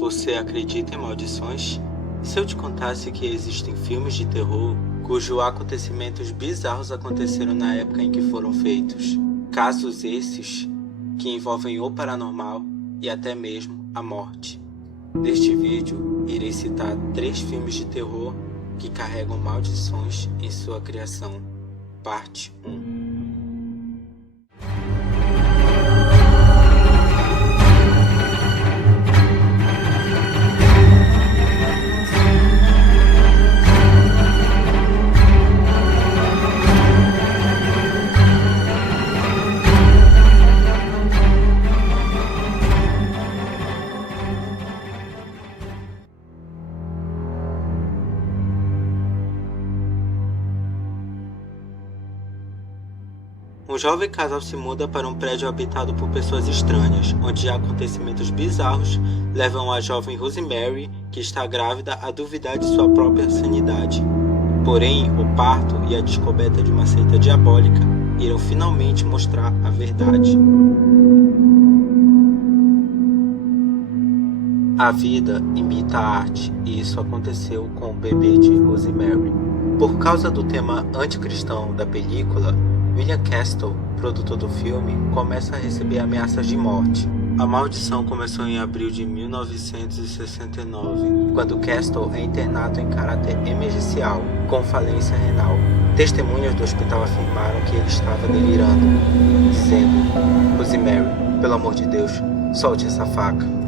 Você acredita em maldições? E se eu te contasse que existem filmes de terror cujos acontecimentos bizarros aconteceram na época em que foram feitos? Casos esses que envolvem o paranormal e até mesmo a morte. Neste vídeo, irei citar 3 filmes de terror que carregam maldições em sua criação. Parte 1. Um jovem casal se muda para um prédio habitado por pessoas estranhas, onde acontecimentos bizarros levam a jovem Rosemary, que está grávida, a duvidar de sua própria sanidade. Porém, o parto e a descoberta de uma seita diabólica irão finalmente mostrar a verdade. A vida imita a arte, e isso aconteceu com o bebê de Rosemary. Por causa do tema anticristão da película, William Castle, produtor do filme, começa a receber ameaças de morte. A maldição começou em abril de 1969, quando Castle é internado em caráter emergencial, com falência renal. Testemunhas do hospital afirmaram que ele estava delirando, dizendo: "Rosemary, pelo amor de Deus, solte essa faca."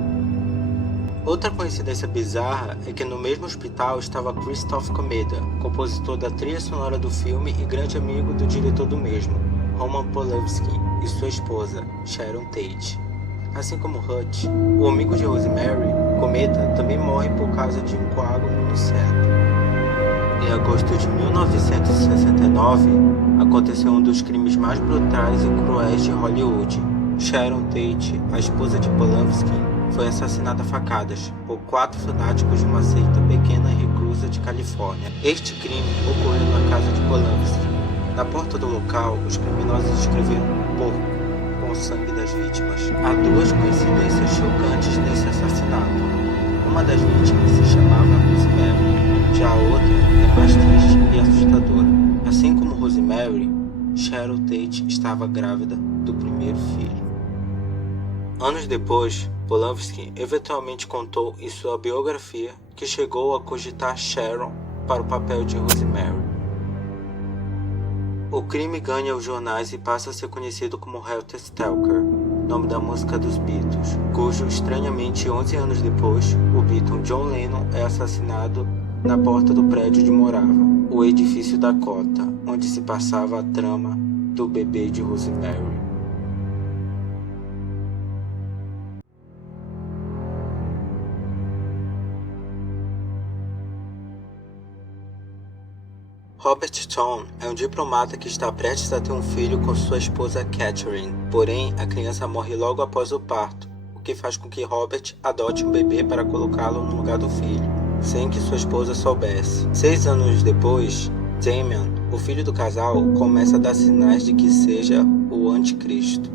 Outra coincidência bizarra é que no mesmo hospital estava Krzysztof Komeda, compositor da trilha sonora do filme e grande amigo do diretor do mesmo, Roman Polanski, e sua esposa, Sharon Tate. Assim como Hutch, o amigo de Rosemary, Komeda também morre por causa de um coágulo no cérebro. Em agosto de 1969, aconteceu um dos crimes mais brutais e cruéis de Hollywood. Sharon Tate, a esposa de Polanski, foi assassinada a facadas por 4 fanáticos de uma seita pequena e reclusa de Califórnia. Este crime ocorreu na casa de Polanski. Na porta do local, os criminosos escreveram um porco com o sangue das vítimas. Há 2 coincidências chocantes nesse assassinato. Uma das vítimas se chamava Rosemary, já a outra é mais triste e assustadora. Assim como Rosemary, Sharon Tate estava grávida do primeiro filho. Anos depois, Polanski eventualmente contou em sua biografia que chegou a cogitar Sharon para o papel de Rosemary. O crime ganha os jornais e passa a ser conhecido como Helter Skelter, nome da música dos Beatles, cujo, estranhamente, 11 anos depois, o Beatle John Lennon é assassinado na porta do prédio onde morava, o edifício Dakota, onde se passava a trama do bebê de Rosemary. Robert Stone é um diplomata que está prestes a ter um filho com sua esposa Catherine, porém a criança morre logo após o parto, o que faz com que Robert adote um bebê para colocá-lo no lugar do filho, sem que sua esposa soubesse. 6 anos depois, Damien, o filho do casal, começa a dar sinais de que seja o anticristo.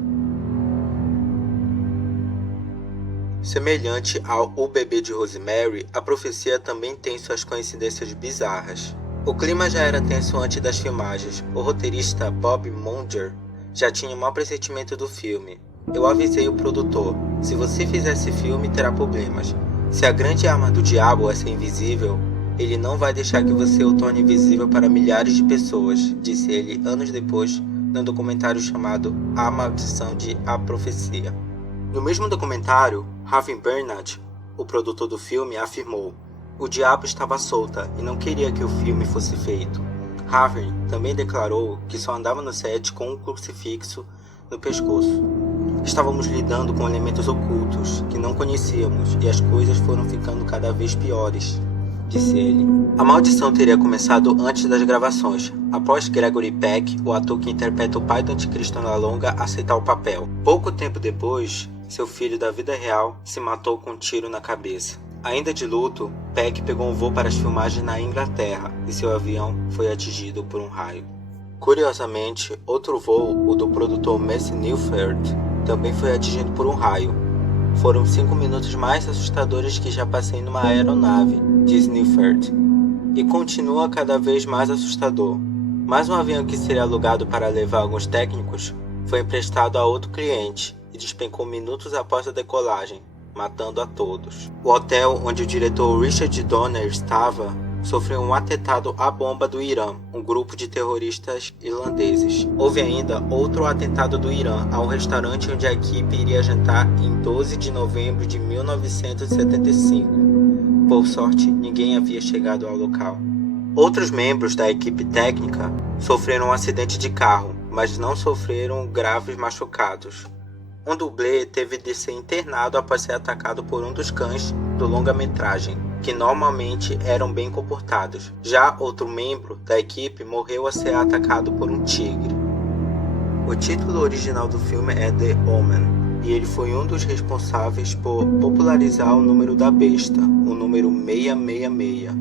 Semelhante ao O Bebê de Rosemary, a profecia também tem suas coincidências bizarras. O clima já era tenso antes das filmagens. O roteirista Bob Monger já tinha um mau pressentimento do filme. "Eu avisei o produtor, se você fizer esse filme terá problemas. Se a grande arma do diabo é ser invisível, ele não vai deixar que você o torne invisível para milhares de pessoas", disse ele anos depois, num documentário chamado A Maldição de A Profecia. No mesmo documentário, Harvey Bernard, o produtor do filme, afirmou: "O diabo estava solta e não queria que o filme fosse feito." Harvey também declarou que só andava no set com um crucifixo no pescoço. "Estávamos lidando com elementos ocultos que não conhecíamos e as coisas foram ficando cada vez piores", disse ele. A maldição teria começado antes das gravações, após Gregory Peck, o ator que interpreta o pai do anticristo na longa, aceitar o papel. Pouco tempo depois, seu filho da vida real se matou com um tiro na cabeça. Ainda de luto, Peck pegou um voo para as filmagens na Inglaterra e seu avião foi atingido por um raio. Curiosamente, outro voo, o do produtor Messi Neufeld, também foi atingido por um raio. Foram 5 minutos mais assustadores que já passei numa aeronave, diz Newfert. E continua cada vez mais assustador. Mais um avião que seria alugado para levar alguns técnicos foi emprestado a outro cliente e despencou minutos após a decolagem, matando a todos. O hotel onde o diretor Richard Donner estava sofreu um atentado à bomba do Irã, um grupo de terroristas irlandeses. Houve ainda outro atentado do Irã a um restaurante onde a equipe iria jantar em 12 de novembro de 1975. Por sorte, ninguém havia chegado ao local. Outros membros da equipe técnica sofreram um acidente de carro, mas não sofreram graves machucados. Um dublê teve de ser internado após ser atacado por um dos cães do longa-metragem, que normalmente eram bem comportados. Já outro membro da equipe morreu a ser atacado por um tigre. O título original do filme é The Omen, e ele foi um dos responsáveis por popularizar o número da besta, o número 666,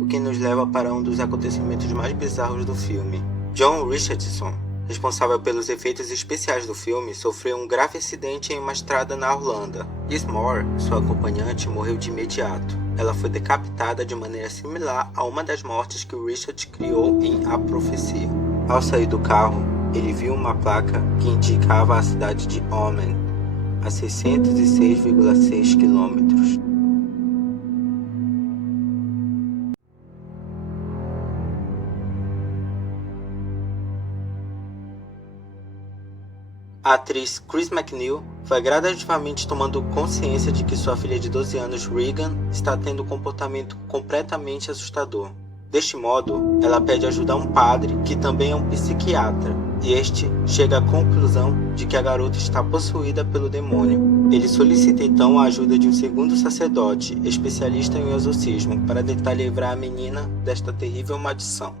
o que nos leva para um dos acontecimentos mais bizarros do filme. John Richardson, responsável pelos efeitos especiais do filme, sofreu um grave acidente em uma estrada na Holanda. Liz Moore, sua acompanhante, morreu de imediato. Ela foi decapitada de maneira similar a uma das mortes que Richard criou em A Profecia. Ao sair do carro, ele viu uma placa que indicava a cidade de Omen, a 606,6 quilômetros. A atriz Chris McNeil vai gradativamente tomando consciência de que sua filha de 12 anos, Regan, está tendo um comportamento completamente assustador. Deste modo, ela pede ajuda a um padre, que também é um psiquiatra, e este chega à conclusão de que a garota está possuída pelo demônio. Ele solicita então a ajuda de um segundo sacerdote, especialista em exorcismo, para tentar livrar a menina desta terrível maldição.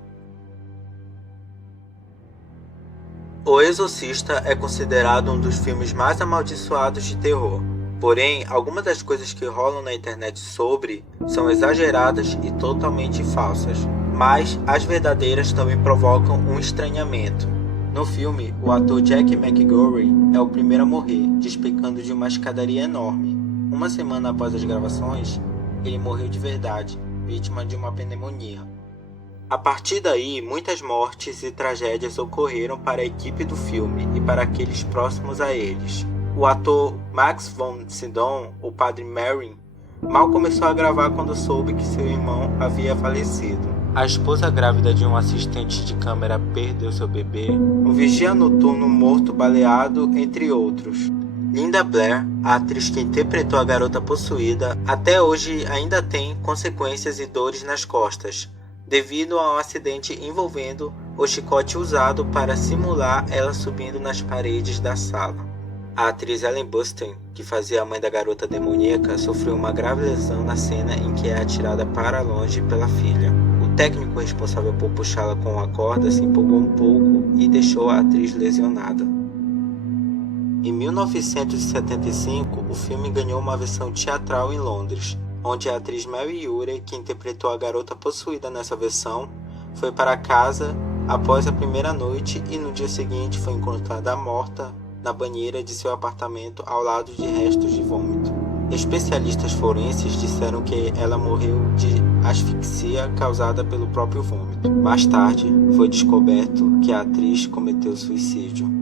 O Exorcista é considerado um dos filmes mais amaldiçoados de terror. Porém, algumas das coisas que rolam na internet sobre são exageradas e totalmente falsas. Mas as verdadeiras também provocam um estranhamento. No filme, o ator Jack McGorry é o primeiro a morrer, despencando de uma escadaria enorme. Uma semana após as gravações, ele morreu de verdade, vítima de uma pneumonia. A partir daí, muitas mortes e tragédias ocorreram para a equipe do filme e para aqueles próximos a eles. O ator Max von Sydow, o padre Merrin, mal começou a gravar quando soube que seu irmão havia falecido. A esposa grávida de um assistente de câmera perdeu seu bebê, um vigia noturno morto baleado, entre outros. Linda Blair, a atriz que interpretou a garota possuída, até hoje ainda tem consequências e dores nas costas, devido a um acidente envolvendo o chicote usado para simular ela subindo nas paredes da sala. A atriz Ellen Burstyn, que fazia a mãe da garota demoníaca, sofreu uma grave lesão na cena em que é atirada para longe pela filha. O técnico responsável por puxá-la com a corda se empolgou um pouco e deixou a atriz lesionada. Em 1975, o filme ganhou uma versão teatral em Londres, onde a atriz Mary Urey, que interpretou a garota possuída nessa versão, foi para casa após a primeira noite e no dia seguinte foi encontrada morta na banheira de seu apartamento ao lado de restos de vômito. Especialistas forenses disseram que ela morreu de asfixia causada pelo próprio vômito. Mais tarde, foi descoberto que a atriz cometeu suicídio.